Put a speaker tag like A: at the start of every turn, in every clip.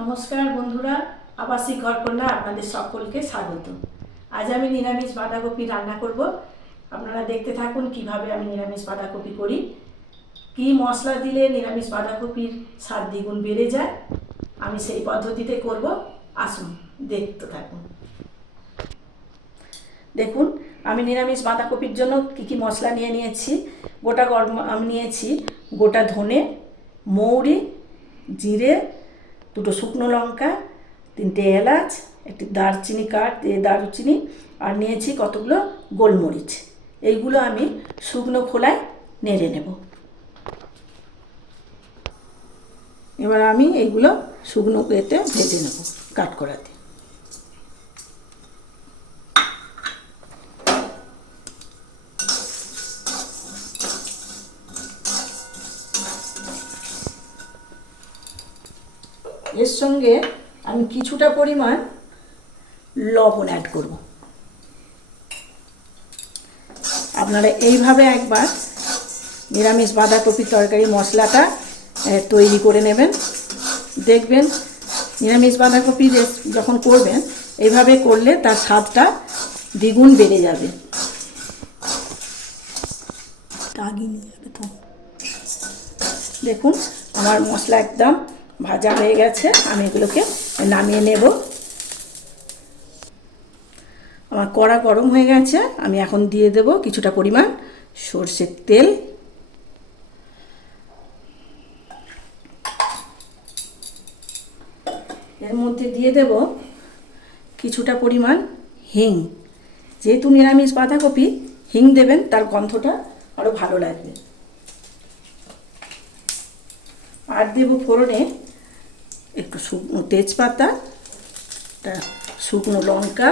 A: নমস্কার বন্ধুরা, আবাসিক ঘরকন্যা আপনাদের সকলকে স্বাগত। আজ আমি নিরামিষ বাঁধাকপি রান্না করব। আপনারা দেখতে থাকুন কীভাবে আমি নিরামিষ বাঁধাকপি করি। কি মশলা দিলে নিরামিষ বাঁধাকপির স্বাদ দ্বিগুণ বেড়ে যায়, আমি সেই পদ্ধতিতে করব। আসুন, দেখতে থাকুন। দেখুন, আমি নিরামিষ বাঁধাকপির জন্য কি কি মশলা নিয়ে নিয়েছি। গোটা গরম, আমি নিয়েছি গোটা ধনে, মৌরি, জিরে দুটো শুকনো লঙ্কা, তিনটে এলাচ, একটি দারচিনি কাঠ দিয়ে দারুচিনি, আর নিয়েছি কতগুলো গোলমরিচ। এইগুলো আমি শুকনো খোলায় নেড়ে নেব। এবার আমি এইগুলো শুকনো এতে ভেজে নেব কাঠ করাতে এর সঙ্গে আমি কিছুটা পরিমাণ লবণ অ্যাড করব। আপনারা এইভাবে একবার নিরামিষ বাঁধাকপির তরকারি মশলাটা তৈরি করে নেবেন। দেখবেন নিরামিষ বাঁধাকপি যখন করবেন, এইভাবে করলে তার স্বাদটা দ্বিগুণ বেড়ে যাবে। দেখুন, আমার মশলা একদম ভাজা হয়ে গেছে, আমি এগুলোকে নামিয়ে নেব। আমার কড়া গরম হয়ে গেছে, আমি এখন দিয়ে দেব কিছুটা পরিমাণ সর্ষের তেল। এর মধ্যে দিয়ে দেব কিছুটা পরিমাণ হিং। যেহেতু নিরামিষ বাঁধাকপি, হিং দেবেন, তার গন্ধটা আরও ভালো লাগবে। আর দেব ফোড়নে একটু শুকনো তেজপাতা একটা শুকনো লঙ্কা,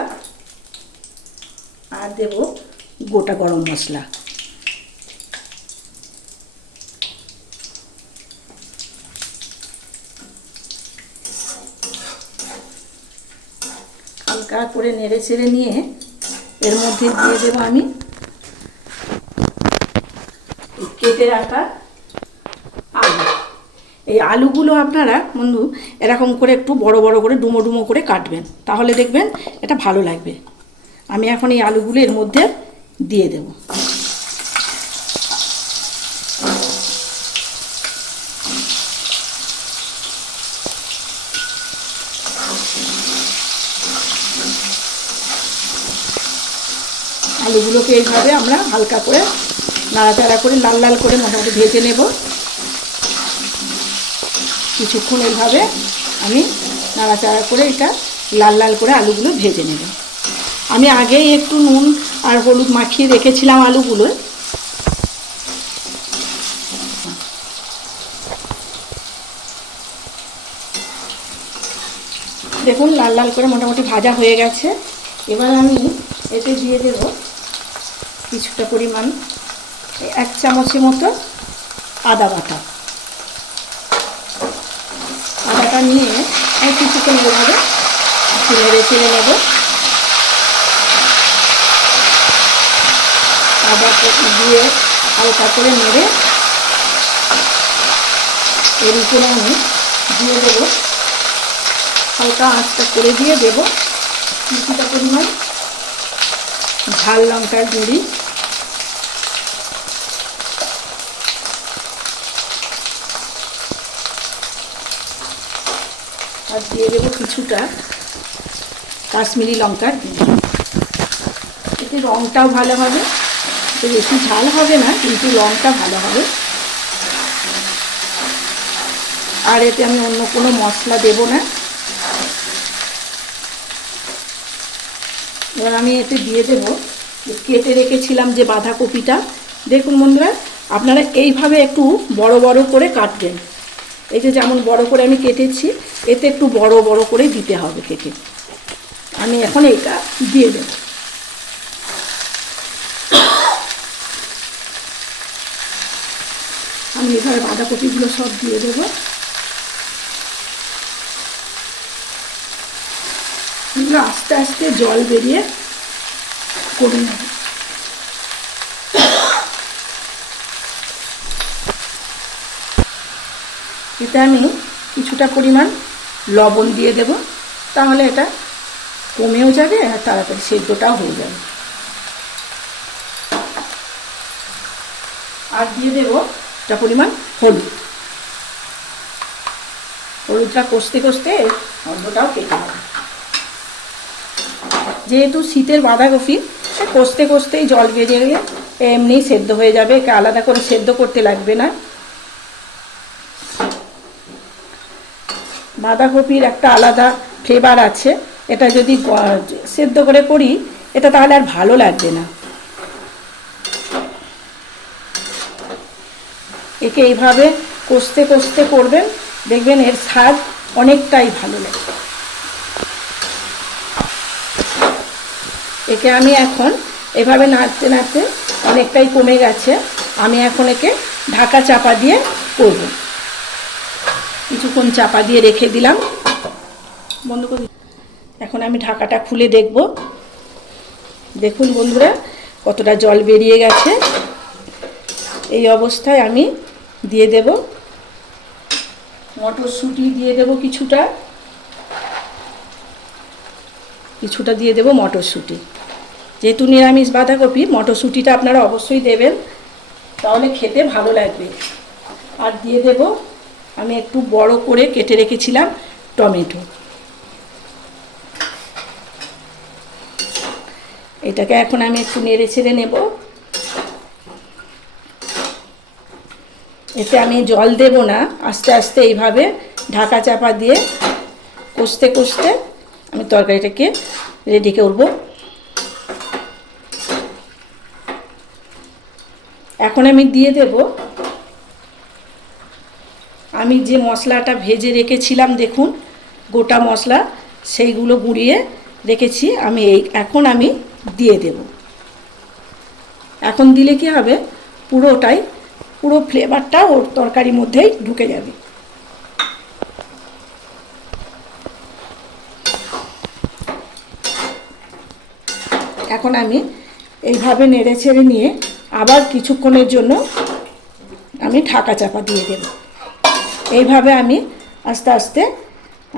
A: আর দেব গোটা গরম মশলা। হালকা করে নেড়ে ছেড়ে নিয়ে এর মধ্যে দিয়ে দেবো আমি কেটে রাখা এই আলুগুলো আপনারা বন্ধু এরকম করে একটু বড় বড় করে ডুমো ডুমো করে কাটবেন। তাহলে দেখবেন এটা ভালো লাগবে। আমি এখন এই আলুগুলো এর মধ্যে দিয়ে দেব। আলুগুলোকে এইভাবে আমরা হালকা করে নাড়াচাড়া করে লাল লাল করে মোটামুটি ভেজে নেব। কিছুক্ষণ এইভাবে আমি নাড়াচাড়া করে এটা লাল লাল করে আলুগুলো ভেজে নেব। আমি আগেই একটু নুন আর হলুদ মাখিয়ে রেখেছিলাম আলুগুলো। দেখুন লাল লাল করে মোটামুটি ভাজা হয়ে গেছে। এবার আমি এতে দিয়ে দেব কিছুটা পরিমাণ, এক চামচের মতো আদা বাটা। আদাটা নিয়ে আমি কিছুক্ষণ এভাবে নেড়ে চেড়ে নেব। আদাটা দিয়ে হালকা করে নেড়ে এর উপরে আমি দিয়ে দেবো। হালকা আঁচটা করে দিয়ে দেব। কিছুটা পরিমাণ ঝাল লঙ্কার গুঁড়ি। আর দিয়ে দেবো কিছুটা কাশ্মীরি লঙ্কার এতে রঙটাও ভালো হবে। এতে বেশি ঝাল হবে না, কিন্তু রঙটা ভালো হবে। আর এতে আমি অন্য কোনো মশলা দেব না। এবার আমি এতে দিয়ে দেব। কেটে রেখেছিলাম যে বাঁধাকপিটা। দেখুন বন্ধুরা, আপনারা এইভাবে একটু বড় বড় করে কাটবেন। এই যে যেমন বড় করে আমি কেটেছি, এতে একটু বড় বড় করে দিতে হবে কেটে। আমি এখন এটা দিয়ে দেব। আমি এভাবে বাঁধাকপিগুলো সব দিয়ে দেবো। আস্তে আস্তে জল বেরিয়ে করে নেব। এতে আমি কিছুটা পরিমাণ লবণ দিয়ে দেব। তাহলে এটা কমেও যাবে আর তাড়াতাড়ি সেদ্ধটাও হয়ে যাবে। আর দিয়ে দেবো একটা পরিমাণ হলুদ। হলুদটা কষতে কষতে অল্পটাও কেটে হবে। যেহেতু শীতের বাঁধাকপি কষতে কষতেই জল বেরিয়ে গেলে এমনি সেদ্ধ হয়ে যাবে। একে আলাদা করে সেদ্ধ করতে লাগবে না। বাঁধাকপির একটা আলাদা ফ্লেভার আছে। এটা যদি সেদ্ধ করে করি, এটা তাহলে আর ভালো লাগবে না। একে এইভাবে কষতে কষতে করবেন, দেখবেন এর স্বাদ অনেকটাই ভালো লাগে। একে আমি এখন এভাবে নাড়তে নাড়তে অনেকটাই কমে গেছে। আমি এখন একে ঢাকা চাপা দিয়ে করব। কিছুক্ষণ চাপা দিয়ে রেখে দিলাম। বন্ধ করে এখন আমি ঢাকাটা খুলে দেখব। দেখুন বন্ধুরা, কতটা জল বেরিয়ে গেছে। এই অবস্থায় আমি দিয়ে দেব। মটরশুঁটি দিয়ে দেব কিছুটা। কিছুটা দিয়ে দেব মটরশুঁটি। যেহেতু নিরামিষ বাঁধাকপি, মটরশুঁটিটা আপনারা অবশ্যই দেবেন। তাহলে খেতে ভালো লাগবে। আর দিয়ে দেব আমি একটু বড় করে কেটে রেখেছিলাম টমেটো। এটাকে এখন আমি একটু নেড়ে ছেড়ে নেব। এতে আমি জল দেব না। আস্তে আস্তে এইভাবে ঢাকা চাপা দিয়ে কষতে কষতে আমি তরকারিটাকে রেডি করব। এখন আমি দিয়ে দেব আমি যে মশলাটা ভেজে রেখেছিলাম, দেখুন, গোটা মশলা, সেইগুলো গুঁড়িয়ে রেখেছি, আমি এই, এখন আমি দিয়ে দেব। এখন দিলে কি হবে? পুরোটাই, পুরো ফ্লেভারটা ওর তরকারির মধ্যেই ঢুকে যাবে। এখন আমি এইভাবে নেড়ে ছেড়ে নিয়ে আবার কিছুক্ষণের জন্য আমি ঢাকা চাপা দিয়ে দেব। এইভাবে আমি আস্তে আস্তে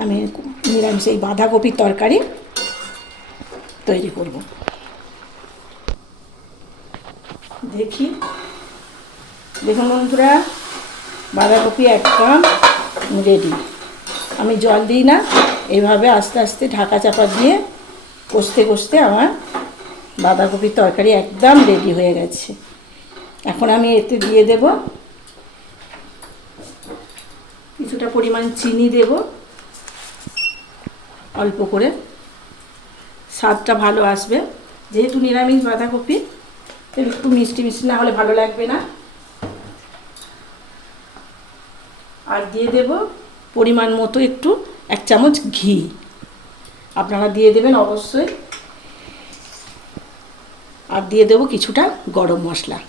A: আমি নিরামিষ এই বাঁধাকপির তরকারি তৈরি করব। দেখি। দেখুন বন্ধুরা, বাঁধাকপি একদম রেডি আমি জল দিই না, এইভাবে আস্তে আস্তে ঢাকা চাপা দিয়ে কষতে কষতে আমার বাঁধাকপির তরকারি একদম রেডি হয়ে গেছে। এখন আমি এতে দিয়ে দেব কিছুটা পরিমাণ চিনি দেব। অল্প করে। স্বাদটা ভালো আসবে। যেহেতু নিরামিষ বাঁধাকপি একটু মিষ্টি মিষ্টি না হলে ভালো লাগবে না। আর দিয়ে দেব পরিমাণ মতো একটু, এক চামচ ঘি। আপনারা দিয়ে দেবেন অবশ্যই। আর দিয়ে দেবো কিছুটা গরম মশলা।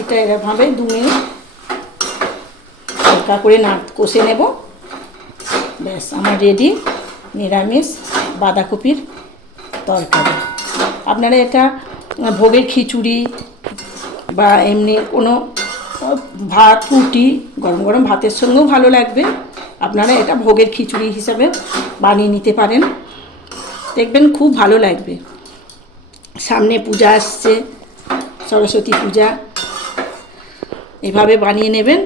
A: এটা এরভাবে দু মিনিট হালকা করে না কষে নেব। ব্যাস, আমার রেডি নিরামিষ বাঁধাকপির তরকারি। আপনারা এটা ভোগের খিচুড়ি বা এমনি কোনো ভাত, রুটি, গরম গরম ভাতের সঙ্গেও ভালো লাগবে। আপনারা এটা ভোগের খিচুড়ি হিসাবে বানিয়ে নিতে পারেন। দেখবেন খুব ভালো লাগবে। সামনে পূজা আসছে, সরস্বতী পূজা। এভাবে বানিয়ে নেবেন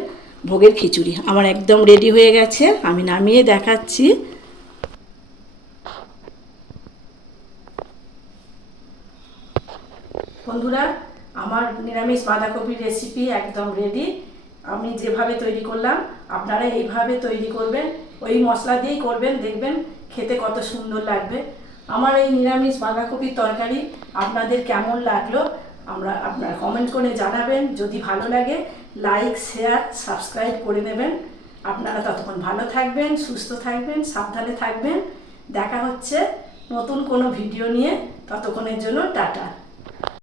A: ভোগের খিচুড়ি। আমার একদম রেডি হয়ে গেছে। আমি নামিয়ে দেখাচ্ছি। বন্ধুরা, আমার নিরামিষ বাঁধাকপির রেসিপি একদম রেডি আমি যেভাবে তৈরি করলাম, আপনারা এইভাবে তৈরি করবেন। ওই মশলা দিয়েই করবেন, দেখবেন খেতে কত সুন্দর লাগবে। আমার এই নিরামিষ বাঁধাকপির তরকারি আপনাদের কেমন লাগল? আমরা আপনারা কমেন্ট করে জানাবেন। যদি ভালো লাগে লাইক শেয়ার সাবস্ক্রাইব করে নেবেন আপনারা ততক্ষণ ভালো থাকবেন, সুস্থ থাকবেন, সাবধানে থাকবেন। দেখা হচ্ছে নতুন কোনো ভিডিও নিয়ে। ততক্ষণের জন্য টাটা।